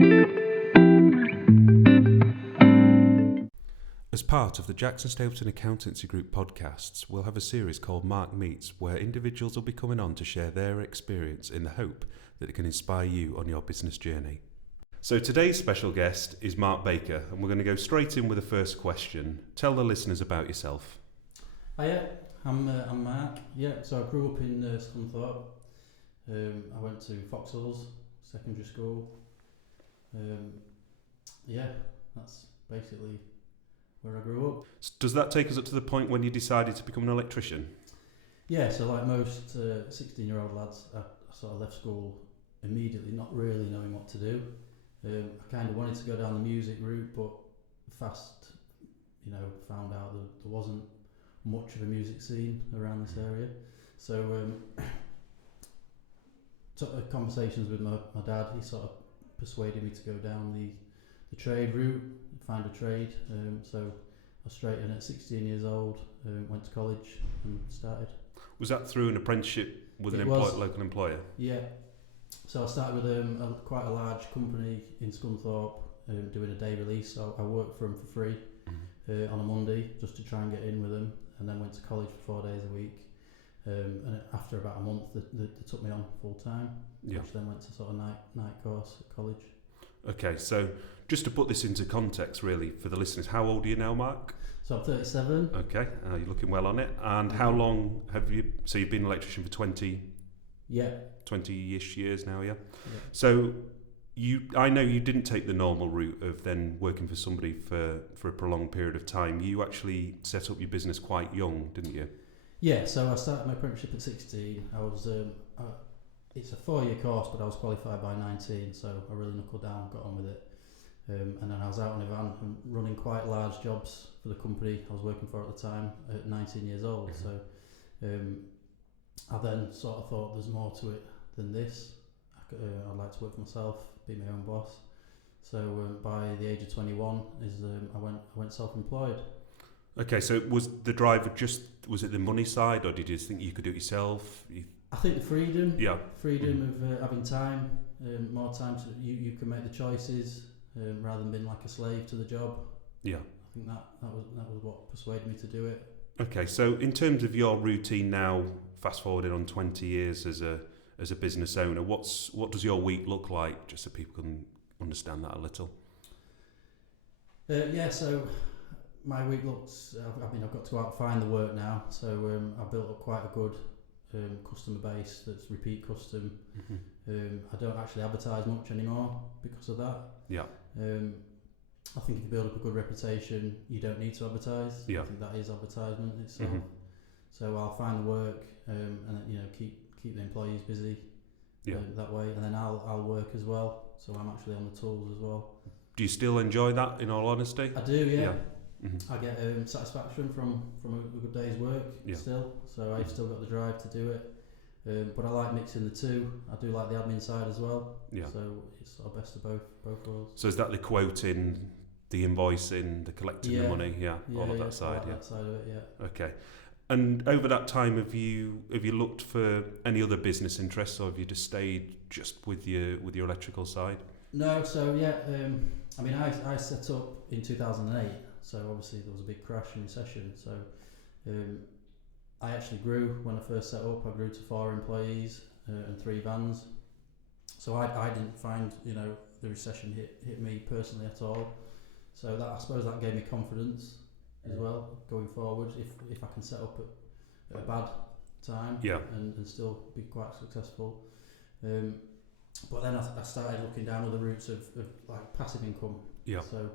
As part of the Jackson Stapleton Accountancy Group podcasts, we'll have a series called Mark Meets, where individuals will be coming on to share their experience in the hope that it can inspire you on your business journey. So today's special guest is Mark Baker, and we're going to go straight in with the first question. Tell the listeners about yourself. Hiya, I'm Mark. Yeah, so I grew up in Scunthorpe. I went to Foxhalls Secondary School. That's basically where I grew up. Does that take us up to the point when you decided to become an electrician? Yeah, so like most 16-year-old lads, I sort of left school immediately, not really knowing what to do. I kind of wanted to go down the music route, but fast, found out that there wasn't much of a music scene around this area. So took conversations with my dad. He sort of persuaded me to go down the trade route, find a trade. So I straight in at 16 years old, went to college and started. Was that through an apprenticeship with an local employer? Yeah. So I started with quite a large company in Scunthorpe, doing a day release. So I worked for them for free on a Monday just to try and get in with them, and then went to college for 4 days a week. And after about a month, they took me on full time, which then went to sort of night course at college. Okay, so just to put this into context, really, for the listeners, how old are you now, Mark? So I'm 37. Okay, you're looking well on it. And how long have you? So you've been an electrician for 20-ish years now, yeah? So I know you didn't take the normal route of then working for somebody for a prolonged period of time. You actually set up your business quite young, didn't you? Yeah, so I started my apprenticeship at 16. I was it's a 4-year course, but I was qualified by 19, so I really knuckled down, got on with it. And then I was out in a van and running quite large jobs for the company I was working for at the time at 19 years old. Mm-hmm. So I then sort of thought there's more to it than this. I'd like to work for myself, be my own boss. So by the age of 21, I went self-employed. Okay, so was the driver was it the money side, or did you think you could do it yourself? I think the freedom of having time, more time so you can make the choices rather than being like a slave to the job. Yeah, I think that was what persuaded me to do it. Okay, so in terms of your routine now, fast forwarding on 20 years as a business owner, what does your week look like, just so people can understand that a little? So my week looks. I've got to go out and find the work now. So I built up quite a good customer base that's repeat custom. Mm-hmm. I don't actually advertise much anymore because of that. Yeah. I think if you build up a good reputation, you don't need to advertise. Yeah. I think that is advertisement itself. Mm-hmm. So I'll find the work and keep the employees busy that way, and then I'll work as well. So I'm actually on the tools as well. Do you still enjoy that, in all honesty? I do, yeah. Mm-hmm. I get satisfaction from a good day's work still, so I've still got the drive to do it. But I like mixing the two. I do like the admin side as well. Yeah. So it's sort of best of both worlds. So is that the quoting, the invoicing, the collecting the money? All of that side. That side of it, yeah. Okay. And over that time, have you looked for any other business interests, or have you just stayed with your electrical side? No. So I set up in 2008. So obviously there was a big crash and recession. So I actually grew when I first set up. I grew to 4 employees and 3 vans. So I didn't find the recession hit me personally at all. So that, I suppose, that gave me confidence as well going forward. If I can set up at a bad time and still be quite successful. But then I started looking down other routes of like passive income. Yeah. So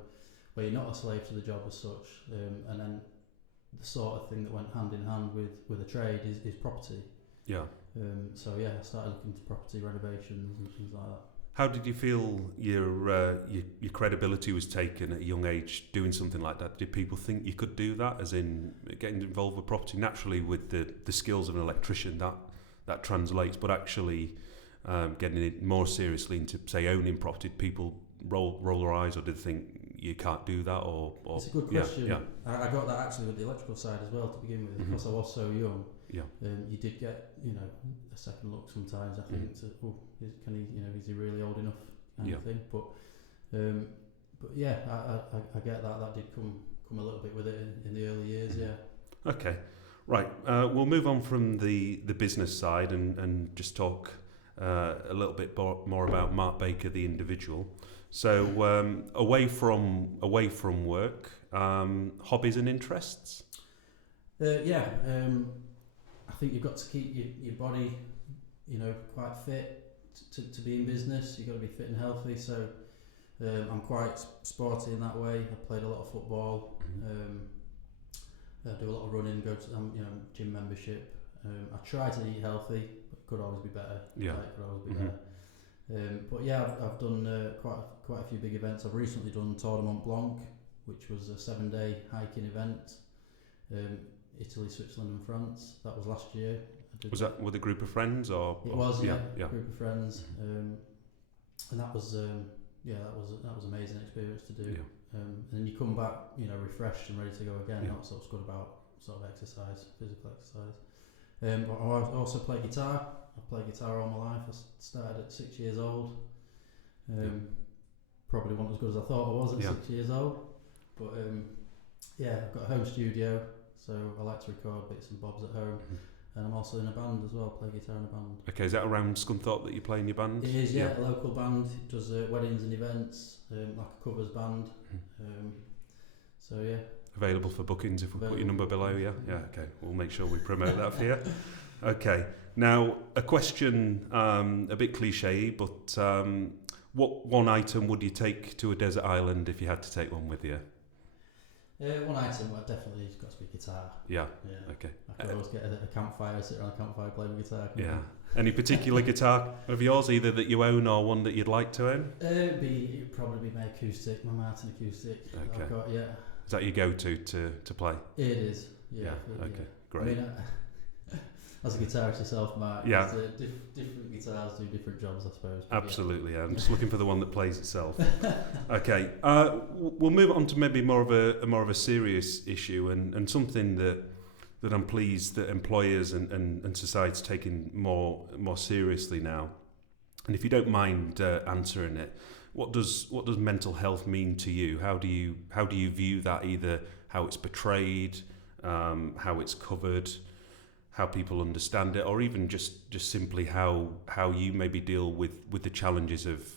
where you're not a slave to the job as such, and then the sort of thing that went hand in hand with a trade is property. Yeah. I started looking into property renovations and things like that. How did you feel your credibility was taken at a young age doing something like that? Did people think you could do that, as in getting involved with property? Naturally, with the skills of an electrician, that translates, but actually getting it more seriously into, say, owning property, did people roll their eyes, or did they think you can't do that? Or it's a good question. Yeah. I got that actually with the electrical side as well to begin with, because I was so young. Yeah. You did get a second look sometimes. I think is he really old enough kind Yeah. of thing. But yeah, I get that. That did come a little bit with it in the early years. Yeah. Okay, right. We'll move on from the business side and just talk a little bit more about Mark Baker, the individual. So away from work, hobbies and interests. Yeah. I think you've got to keep your body, quite fit to be in business. You've got to be fit and healthy. So I'm quite sporty in that way. I played a lot of football. I do a lot of running. Go to gym membership. I try to eat healthy, but could always be better. Yeah. Could always be better. But yeah, I've done quite a few big events. I've recently done Tour de Mont Blanc, which was a 7-day hiking event. Italy, Switzerland and France. That was last year. Was that with a group of friends or? It was, yeah. Yeah. Group of friends. And that was that was an amazing experience to do. Yeah. And then you come back, refreshed and ready to go again. Yeah. That's what's good about sort of exercise, physical exercise. But I also play guitar. I played guitar all my life. I started at 6 years old. Probably wasn't as good as I thought I was at 6 years old. But I've got a home studio, so I like to record bits and bobs at home. And I'm also in a band as well, play guitar in a band. Okay, is that around Scunthorpe that you play in your band? It is, yeah. A local band. It does weddings and events, like a covers band. So yeah. Available for bookings if we put your number below, yeah? Yeah, okay. We'll make sure we promote that for you. Okay. Now, a question, a bit cliche, but what one item would you take to a desert island if you had to take one with you? One item, definitely it's got to be guitar. Yeah. Yeah. Okay. I could always get a campfire, sit around a campfire playing guitar. Yeah. Any particular guitar of yours, either that you own or one that you'd like to own? It'd probably be my acoustic, my Martin acoustic. Okay. I've got, yeah. Is that your go-to to play? It is. Yeah. Okay. Great. I mean, as a guitarist yourself, Mark, yeah. Different guitars do different jobs, I suppose. Absolutely, yeah. I'm just looking for the one that plays itself. Okay, we'll move on to maybe more of a serious issue and something that I'm pleased that employers and society's taking more seriously now. And if you don't mind answering it, what does mental health mean to you? How do you view that? Either how it's portrayed, how it's covered, how people understand it, or even just simply how you maybe deal with the challenges of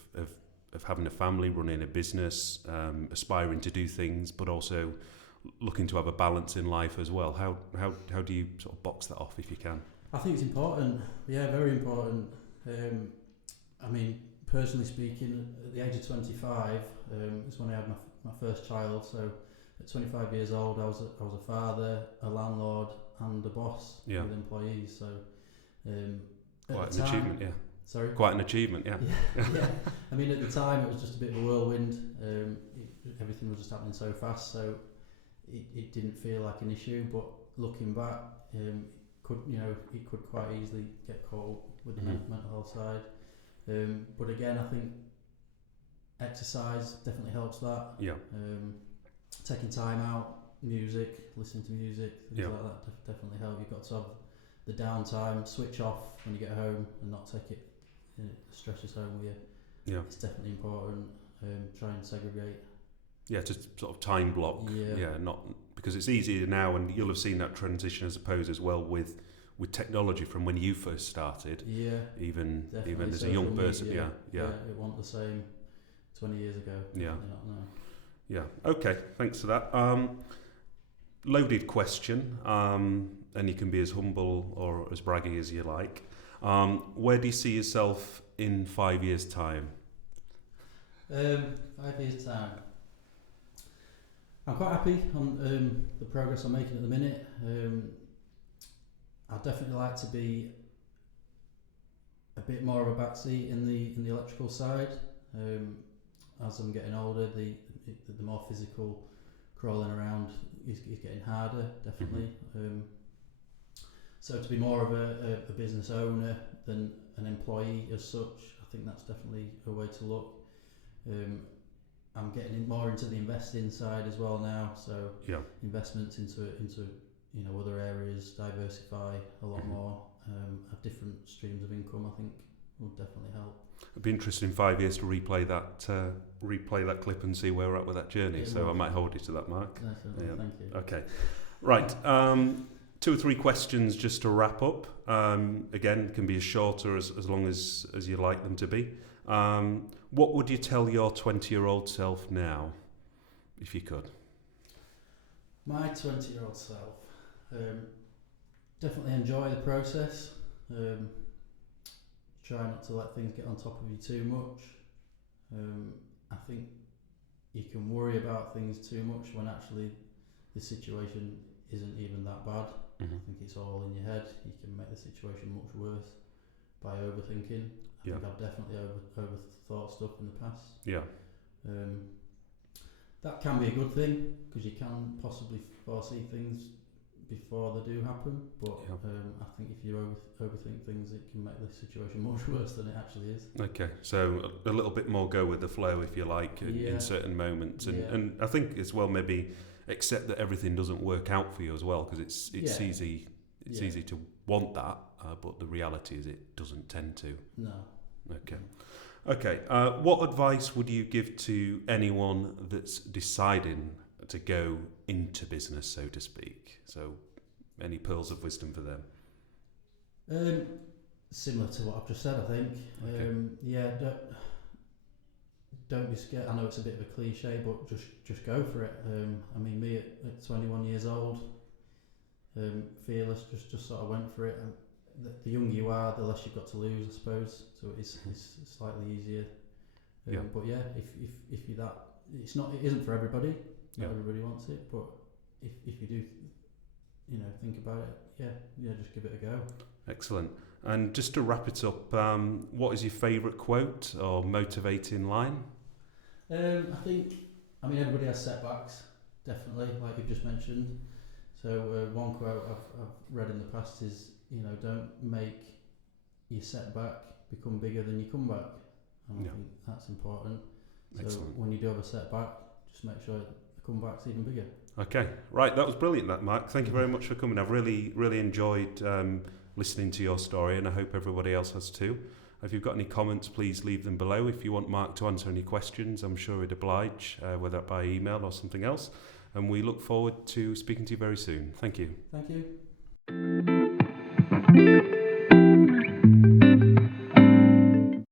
having a family, running a business, aspiring to do things, but also looking to have a balance in life as well. How do you sort of box that off if you can? I think it's important. Yeah, very important. I mean, personally speaking, at the age of 25 is when I had my first child. So at 25 years old, I was a father, a landlord, and a boss with employees. So quite an achievement, yeah. Sorry. Quite an achievement, yeah. Yeah. I mean, at the time, it was just a bit of a whirlwind. Everything was just happening so fast, so it didn't feel like an issue. But looking back, it could quite easily get caught up with the mental health side. But again, I think exercise definitely helps that. Yeah. Taking time out, music, listening to music, things like that definitely help. You've got to have the downtime, switch off when you get home, and not take it stresses home with you. Yeah, it's definitely important. Try and segregate. Yeah, to sort of time block. Yeah, not because it's easier now, and you'll have seen that transition, I suppose, as well with technology from when you first started. Yeah, even as a young person. Yeah. It wasn't the same 20 years ago. Yeah. Not now. Yeah. Okay. Thanks for that. Loaded question, and you can be as humble or as braggy as you like. Where do you see yourself in 5 years' time? 5 years' time. I'm quite happy on the progress I'm making at the minute. I'd definitely like to be a bit more of a backseat in the electrical side. As I'm getting older, the more physical crawling around is getting harder, definitely. So to be more of a business owner than an employee as such, I think that's definitely a way to look. I'm getting more into the investing side as well now, so investments into other areas, diversify a lot more, have different streams of income. I think would definitely help. It'd be interesting in 5 years to replay that clip and see where we're at with that journey. It So will. I might hold you to that, Mark. Definitely, Yeah. thank you. Okay, right. 2 or 3 questions just to wrap up. Again, can be as short or as long as you like them to be. What would you tell your 20-year-old self now, if you could? My 20-year-old self, definitely enjoy the process. Try not to let things get on top of you too much. I think you can worry about things too much when actually the situation isn't even that bad. Mm-hmm. I think it's all in your head. You can make the situation much worse by overthinking. I think I've definitely overthought stuff in the past. Yeah. That can be a good thing because you can possibly foresee things before they do happen. But I think if you overthink things, it can make the situation much worse than it actually is. Okay, so a little bit more go with the flow, if you like, in certain moments, and I think as well maybe accept that everything doesn't work out for you as well, because it's easy to want that, but the reality is it doesn't tend to. No. Okay. What advice would you give to anyone that's deciding to go into business, so to speak? So, any pearls of wisdom for them? Similar to what I've just said, I think. Okay. Don't be scared. I know it's a bit of a cliche, but just go for it. I mean, me at 21 years old, fearless, just sort of went for it. And the younger you are, the less you've got to lose, I suppose. So it's slightly easier. But yeah, if you're that, it isn't for everybody. Not everybody wants it, but if you do, think about it. Just give it a go. Excellent. And just to wrap it up, what is your favourite quote or motivating line? I mean, everybody has setbacks, definitely, like you've just mentioned. So one quote I've read in the past is, don't make your setback become bigger than your comeback. And I think that's important. Excellent. So when you do have a setback, just make sure the comeback's even bigger. Okay, right, that was brilliant, that, Mark. Thank you very much for coming. I've really, really enjoyed listening to your story, and I hope everybody else has too. If you've got any comments, please leave them below. If you want Mark to answer any questions, I'm sure he'd oblige, whether by email or something else. And we look forward to speaking to you very soon. Thank you. Thank you.